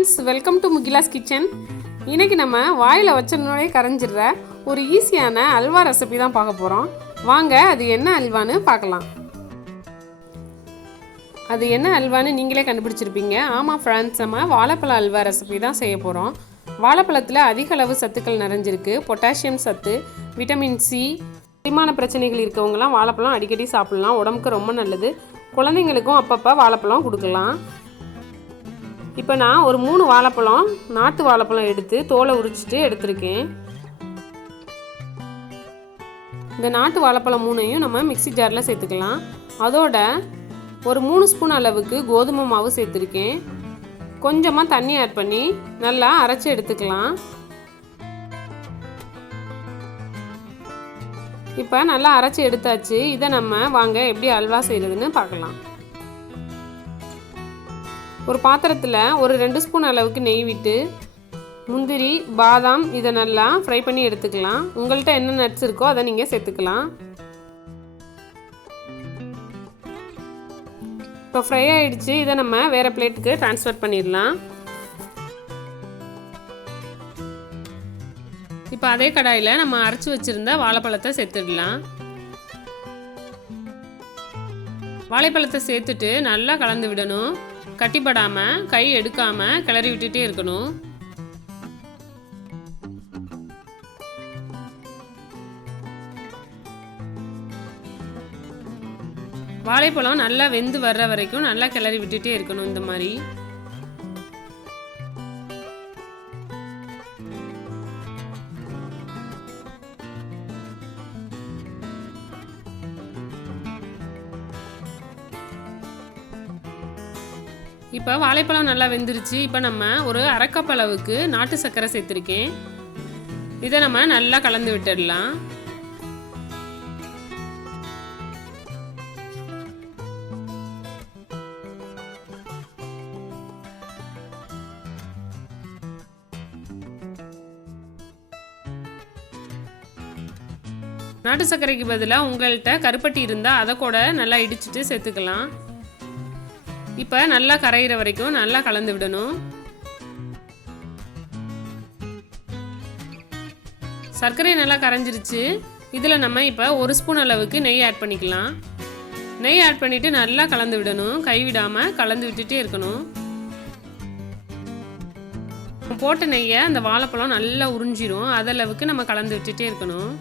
Friends, welcome to Mugila's kitchen. இன்றைக்கி நம்ம வாயில் வச்சோடனே கரைஞ்சிடுற ஒரு ஈஸியான அல்வா ரெசிபி தான் பார்க்க போகிறோம். வாங்க அது என்ன அல்வான்னு பார்க்கலாம். அது என்ன அல்வான்னு நீங்களே கண்டுபிடிச்சிருப்பீங்க. ஆமாம் ஃப்ரெண்ட்ஸ், நம்ம வாழைப்பழ அல்வா ரெசிபி தான் செய்ய போகிறோம். வாழைப்பழத்தில் அதிக அளவு சத்துக்கள் நிறைஞ்சிருக்கு. பொட்டாசியம் சத்து, விட்டமின் சி, செரிமான பிரச்சனைகள் இருக்கவங்களாம் வாழைப்பழம் அடிக்கடி சாப்பிட்லாம். உடம்புக்கு ரொம்ப நல்லது. குழந்தைங்களுக்கும் அப்பப்போ வாழைப்பழம் கொடுக்கலாம். இப்போ நான் ஒரு 3 வாழைப்பழம், நாட்டு வாழைப்பழம் எடுத்து தோலை உரிச்சிட்டு எடுத்திருக்கேன். இந்த நாட்டு வாழைப்பழம் 3ஐயும் நம்ம மிக்ஸி ஜாரில் சேர்த்துக்கலாம். அதோட ஒரு 3 ஸ்பூன் அளவுக்கு கோதுமை மாவு சேர்த்துருக்கேன். கொஞ்சமாக தண்ணி ஆட் பண்ணி நல்லா அரைச்சி எடுத்துக்கலாம். இப்போ நல்லா அரைச்சி எடுத்தாச்சு. இதை நம்ம வாங்க எப்படி அல்வா செய்கிறதுன்னு பார்க்கலாம். ஒரு பாத்திரத்தில் ஒரு 2 ஸ்பூன் அளவுக்கு நெய் விட்டு முந்திரி, பாதாம் இதை நல்லா ஃப்ரை பண்ணி எடுத்துக்கலாம். உங்கள்கிட்ட என்ன நட்ஸ் இருக்கோ அதை நீங்கள் சேர்த்துக்கலாம். இப்போ ஃப்ரை ஆகிடுச்சு. இதை நம்ம வேறு பிளேட்டுக்கு ட்ரான்ஸ்ஃபர் பண்ணிடலாம். இப்போ அதே கடாயில் நம்ம அரைச்சி வச்சுருந்த வாழைப்பழத்தை சேர்த்துடலாம். வாழைப்பழத்தை சேர்த்துட்டு நல்லா கலந்து விடணும். கட்டிப்படாமல் கை எடுக்காமல் கிளறி விட்டுட்டே இருக்கணும். வாழைப்பழம் நல்லா வெந்து வர்ற வரைக்கும் நல்லா கிளறி விட்டுட்டே இருக்கணும். இந்த மாதிரி இப்போ வாழைப்பழம் நல்லா வெந்துருச்சு. இப்போ நம்ம ஒரு 1/2 கப் அளவுக்கு நாட்டு சர்க்கரை சேர்த்துருக்கேன். இதை நம்ம நல்லா கலந்து விட்டுடலாம். நாட்டு சர்க்கரைக்கு பதிலாக உங்கள்கிட்ட கருப்பட்டி இருந்தால் அதை கூட நல்லா இடிச்சிட்டு சேர்த்துக்கலாம். இப்போ நல்லா கரையிற வரைக்கும் நல்லா கலந்து விடணும். சர்க்கரை நல்லா கரைஞ்சிருச்சு. இதில் நம்ம இப்போ 1 ஸ்பூன் அளவுக்கு நெய் ஆட் பண்ணிக்கலாம். நெய் ஆட் பண்ணிவிட்டு நல்லா கலந்து விடணும். கைவிடாமல் கலந்து விட்டுட்டே இருக்கணும். போட்ட நெய்யை அந்த வாழைப்பழம் நல்லா உறிஞ்சிரும். அதளவுக்கு நம்ம கலந்து விட்டுட்டே இருக்கணும்.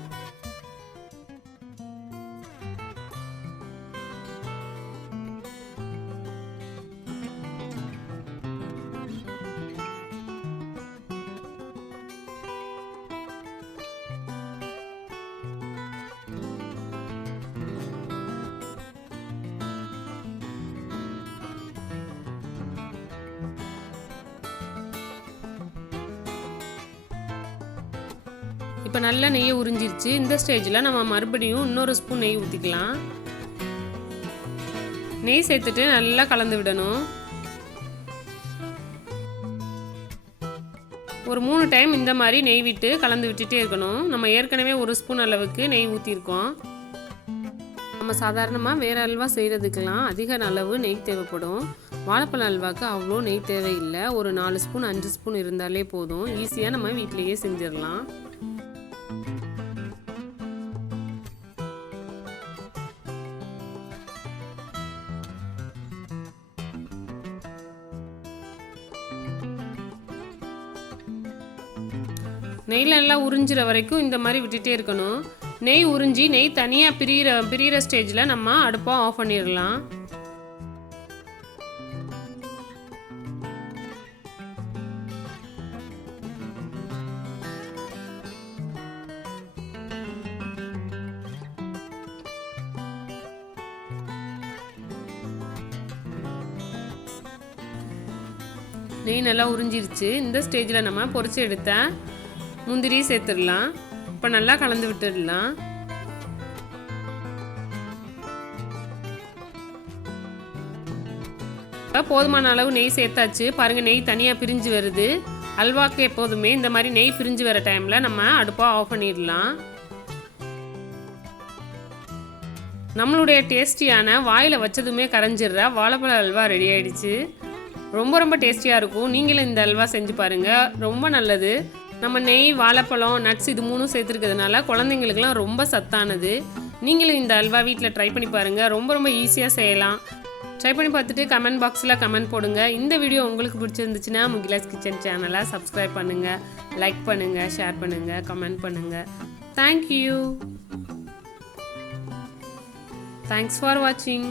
இப்போ நல்லா நெய்யை உறிஞ்சிருச்சு. இந்த ஸ்டேஜில் நம்ம மறுபடியும் இன்னொரு ஸ்பூன் நெய் ஊற்றிக்கலாம். நெய் சேர்த்துட்டு நல்லா கலந்து விடணும். ஒரு 3 டைம் இந்த மாதிரி நெய் விட்டு கலந்து விட்டுட்டே இருக்கணும். நம்ம ஏற்கனவே 1 ஸ்பூன் அளவுக்கு நெய் ஊற்றிருக்கோம். நம்ம சாதாரணமாக வேறு அல்வா செய்கிறதுக்கெல்லாம் அதிக அளவு நெய் தேவைப்படும். வாழைப்பழ அல்வாவுக்கு அவ்வளோ நெய் தேவையில்லை. ஒரு 4 ஸ்பூன் 5 ஸ்பூன் இருந்தாலே போதும். ஈஸியாக நம்ம வீட்டிலையே செஞ்சிடலாம். நெய்யில் நல்லா உறிஞ்சிற வரைக்கும் இந்த மாதிரி விட்டுட்டே இருக்கணும். நெய் உறிஞ்சி நெய் தனியாக பிரிகிற ஸ்டேஜில் நம்ம அடுப்பை ஆஃப் பண்ணிடலாம். நெய் நல்லா உறிஞ்சிருச்சு. இந்த ஸ்டேஜில் நம்ம பொரிச்சு எடுத்த முந்திரி சேர்த்துடலாம். இப்போ நல்லா கலந்து விட்டுடலாம். போதுமான அளவு நெய் சேர்த்தாச்சு. பாருங்கள், நெய் தனியாக பிரிஞ்சு வருது. அல்வாக்கு எப்போதுமே இந்த மாதிரி நெய் பிரிஞ்சு வர டைமில் நம்ம அடுப்பை ஆஃப் பண்ணிடலாம். நம்மளுடைய டேஸ்டியான வாயில் வச்சதுமே கரைஞ்சிடுற வாழைப்பழ அல்வா ரெடி ஆகிடுச்சு. ரொம்ப ரொம்ப டேஸ்டியாக இருக்கும். நீங்களும் இந்த அல்வா செஞ்சு பாருங்கள், ரொம்ப நல்லது. நம்ம நெய், வாழைப்பழம், நட்ஸ் இது 3ம் சேர்த்துருக்கிறதுனால குழந்தைங்களுக்குலாம் ரொம்ப சத்தானது. நீங்களும் இந்த அல்வா வீட்டில் ட்ரை பண்ணி பாருங்கள், ரொம்ப ரொம்ப ஈஸியாக செய்யலாம். ட்ரை பண்ணி பார்த்துட்டு கமெண்ட் பாக்ஸில் கமெண்ட் போடுங்க. இந்த வீடியோ உங்களுக்கு பிடிச்சிருந்துச்சுன்னா முகிலாஸ் கிச்சன் சேனலை சப்ஸ்கிரைப் பண்ணுங்கள், லைக் பண்ணுங்கள், ஷேர் பண்ணுங்கள், கமெண்ட் பண்ணுங்கள். தேங்க்யூ. தேங்க்ஸ் ஃபார் வாட்சிங்.